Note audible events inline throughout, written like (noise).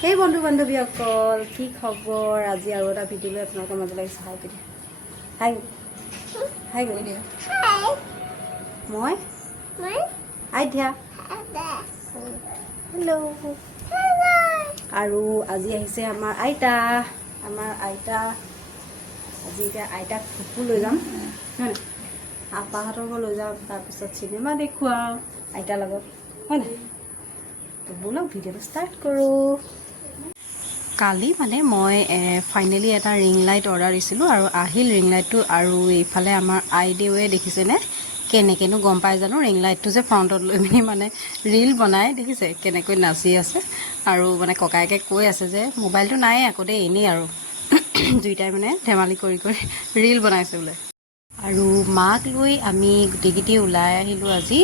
সেই বন্ধু বান্ধৱীসকল কি খবৰ? আজি আৰু এটা ভিডিঅ' লৈ আপোনালোকৰ মাজলৈ আহিছোঁ। হাই বুলি হাই হাই গৈ দিয়া মই? আইধ্যা হেল্ল' আৰু আজি আহিছে আমাৰ আইতা। আমাৰ আইতা আজি এতিয়া আইতাক ফুকু লৈ যাম। হয় নাই? আপাহঁতকো লৈ যাম। তাৰপিছত চিনেমা দেখুৱাম আইতাৰ লগত। হয় নাই? ব'লক ভিডিঅ'টো ষ্টাৰ্ট কৰোঁ। কালি মানে মই ফাইনেলি এটা ৰিং লাইট অৰ্ডাৰ দিছিলোঁ আৰু আহিল ৰিং লাইটটো আৰু এইফালে আমাৰ আইদেউৱে দেখিছেনে? কেনেকৈনো গম পাই জানো ৰিং লাইটটো যে ফ্ৰণ্টত লৈ পিনি মানে ৰীল বনাই দেখিছে কেনেকৈ নাচি আছে। আৰু মানে ককায়েকে কৈ আছে যে মোবাইলটো নাই আকৌ দেই এনেই আৰু। (clears throat) দুইটাই মানে ধেমালি কৰি কৰি ৰীল বনাইছে বোলে। আৰু মাক লৈ আমি গোটেইকেইটি ওলাই আহিলোঁ আজি।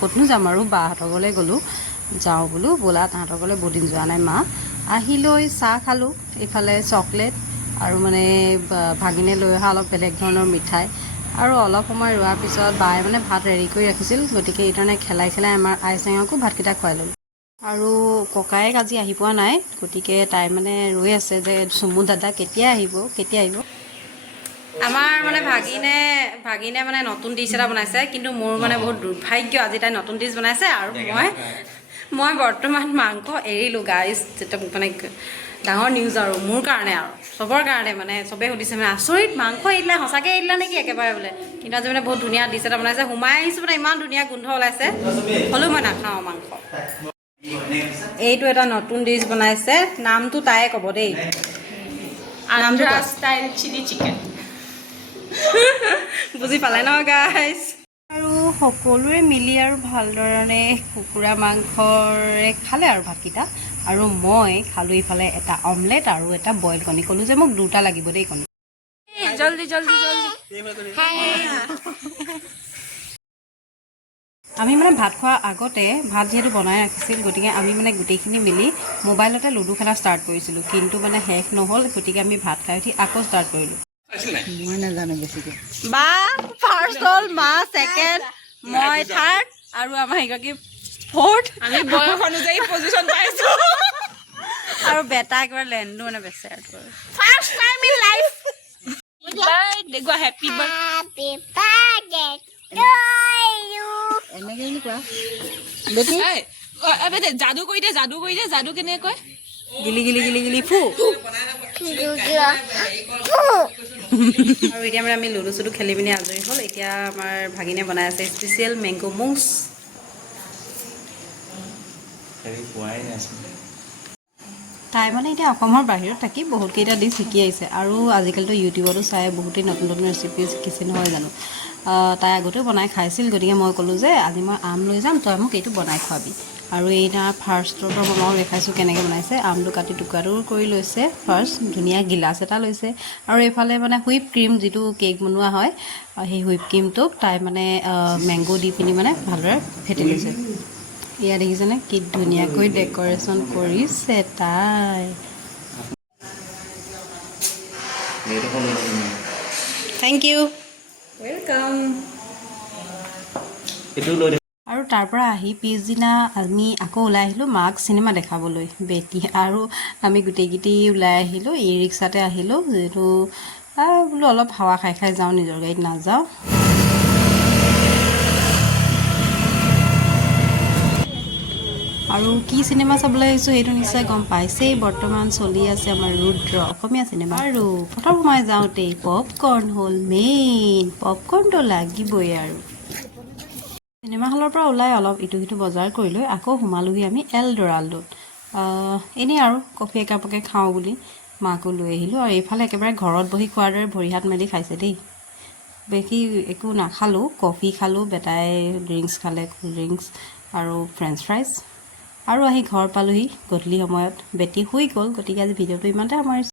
ক'তনো যাম আৰু বাহঁতৰ ঘৰলৈ গ'লোঁ। যাওঁ বোলো ব'লা তাহাঁতৰ ঘৰলৈ বহুত দিন যোৱা নাই মা। আহি লৈ চাহ খালোঁ এইফালে চকলেট আৰু মানে ভাগিনে লৈ অহা অলপ বেলেগ ধৰণৰ মিঠাই আৰু অলপ সময় ৰোৱাৰ পিছত বায়ে মানে ভাত ৰেডি কৰি ৰাখিছিল গতিকে এইধৰণে খেলাই খেলাই আমাৰ আই চেঙকো ভাতকেইটা খুৱাই ল'লোঁ। আৰু ককায়েক আজি আহি পোৱা নাই গতিকে তাই মানে ৰৈ আছে যে চুমু দাদা কেতিয়া আহিব কেতিয়া আহিব? আমাৰ মানে ভাগিনে ভাগিনে মানে নতুন ডিছ এটা বনাইছে কিন্তু মোৰ মানে বহুত দুৰ্ভাগ্য আজি তাই নতুন ডিছ বনাইছে আৰু মই মই বৰ্তমান মাংস এৰিলোঁ গাইজ যেতিয়া মানে ডাঙৰ নিউজ আৰু মোৰ কাৰণে আৰু চবৰ কাৰণে মানে চবেই সুধিছে মানে আচৰিত মাংস এৰিলা সঁচাকৈ এৰিলা নেকি? একেবাৰে বোলে। কিন্তু আজি মানে বহুত ধুনীয়া ডিছ এটা বনাইছে সোমাই আহিছোঁ মানে ইমান ধুনীয়া গোন্ধ ওলাইছে। হ'লেও মই নাখাওঁ মাংস। এইটো এটা নতুন ডিছ বনাইছে নামটো তায়ে ক'ব দেই। নামটো চিলি চিকেন। (laughs) বুজি পালে ন গাইজ আৰু সকলোৱে মিলি আৰু ভালধৰণে কুকুৰা মাংসৰে খালে আৰু ভাতকেইটা। আৰু মই খালোঁ ইফালে এটা অমলেট আৰু এটা বইল কণী। ক'লোঁ যে মোক দুটা লাগিব দেই কণী। জলদি জলদি জলদি। আমি মানে ভাত খোৱাৰ আগতে ভাত যিহেতু বনাই ৰাখিছিল গতিকে আমি মানে গোটেইখিনি মিলি মোবাইলতে লুডু খেলা ষ্টাৰ্ট কৰিছিলোঁ। কিন্তু মানে শেষ নহ'ল গতিকে আমি ভাত খাই উঠি আকৌ ষ্টাৰ্ট কৰিলোঁ। মই নাজানো বেছিকৈ। বা ফাৰ্ষ্ট হ'ল মা ছেকেণ্ড মই থাৰ্ড আৰু আমাৰ এগৰাকী ফ'ৰ্থ আমি বয়স অনুযায়ী পজিশ্যন পাইছো। আৰু বেটা একেবাৰে লেণ্ডো মানে বেচে আৰু। First time in life birthday Goa happy birthday এনেকৈ বুলি কোৱা? যাদু কৰি দে যাদু কৰি দে যাদু কেনেকৈ? কয় গিলি গিলি গিলি গিলি ফু। (laughs) আৰু এতিয়া মানে আমি লুডু চুডু খেলি পিনি আজৰি হ'ল। এতিয়া আমাৰ ভাগিনে বনাই আছে স্পেচিয়েল মেংগ' মুছ তাই মানে এতিয়া অসমৰ বাহিৰত থাকি বহুতকেইটা ডিছ শিকি আহিছে আৰু আজিকালিতো ইউটিউবতো চাই বহুতেই নতুন নতুন ৰেচিপি শিকিছে নহয় জানো? তাই আগতেও বনাই খাইছিল গতিকে মই ক'লোঁ যে আজি মই আম লৈ যাম তই মোক এইটো বনাই খোৱাবি। আৰু এইটা ফাৰ্ষ্টৰ পৰা বনাওঁ দেখাইছোঁ কেনেকৈ বনাইছে। আমটো কাটি টুকুৰা টুকুৰ কৰি লৈছে। ফাৰ্ষ্ট ধুনীয়া গিলাচ এটা লৈছে। আৰু এইফালে মানে হুইপ ক্ৰীম যিটো কেক বনোৱা হয় সেই হুইপ ক্ৰীমটোক তাই মানে মেংগ' দি পিনি মানে ভালদৰে ফেটি লৈছে। এয়া দেখিছেনে? কি ধুনীয়াকৈ ডেক'ৰেশ্যন কৰিছে তাই। থেংক ইউ ৱেলকাম এইটো লৈ আৰু তাৰ পৰা আহি পিছদিনা আমি আকৌ ওলাই আহিলোঁ মাক চিনেমা দেখাবলৈ। বেটি আৰু আমি গোটেইকেইটি ওলাই আহিলোঁ ই ৰিক্সাতে আহিলোঁ যিহেতু বোলো অলপ হাৱা খাই খাই যাওঁ নিজৰ গাড়ীত নাযাওঁ। আৰু কি চিনেমা চাবলৈ আহিছোঁ সেইটো নিশ্চয় গম পাইছেই। বৰ্তমান চলি আছে আমাৰ ৰুদ্ৰ অসমীয়া চিনেমা। আৰু প্ৰথম সোমাই যাওঁতেই পপকৰ্ণ হ'ল মেইন পপকৰ্ণটো লাগিবই আৰু। চিনেমা হলৰ পৰা ওলাই অলপ ইটো সিটো বজাৰ কৰি লৈ আকৌ সোমালোহি আমি এলডৰাল্ডোত আহ, এনেই আৰু কফি একাপকে খাওঁ বুলি মাকো লৈ আহিলোঁ আৰু এইফালে একেবাৰে ঘৰত বহি খোৱাৰ দৰে ভৰি হাত মেলি খাইছে দেই। বেছি একো নাখালোঁ কফি খালোঁ বেটাই ড্ৰিংকছ খালে কোল্ড ড্ৰিংকছ আৰু ফ্ৰেঞ্চ ফ্ৰাইজ আৰু আহি ঘৰ পালোহি গধূলি সময়ত। বেটি শুই গ'ল গতিকে আজি ভিডিঅ'টো ইমানতে সামৰিছোঁ।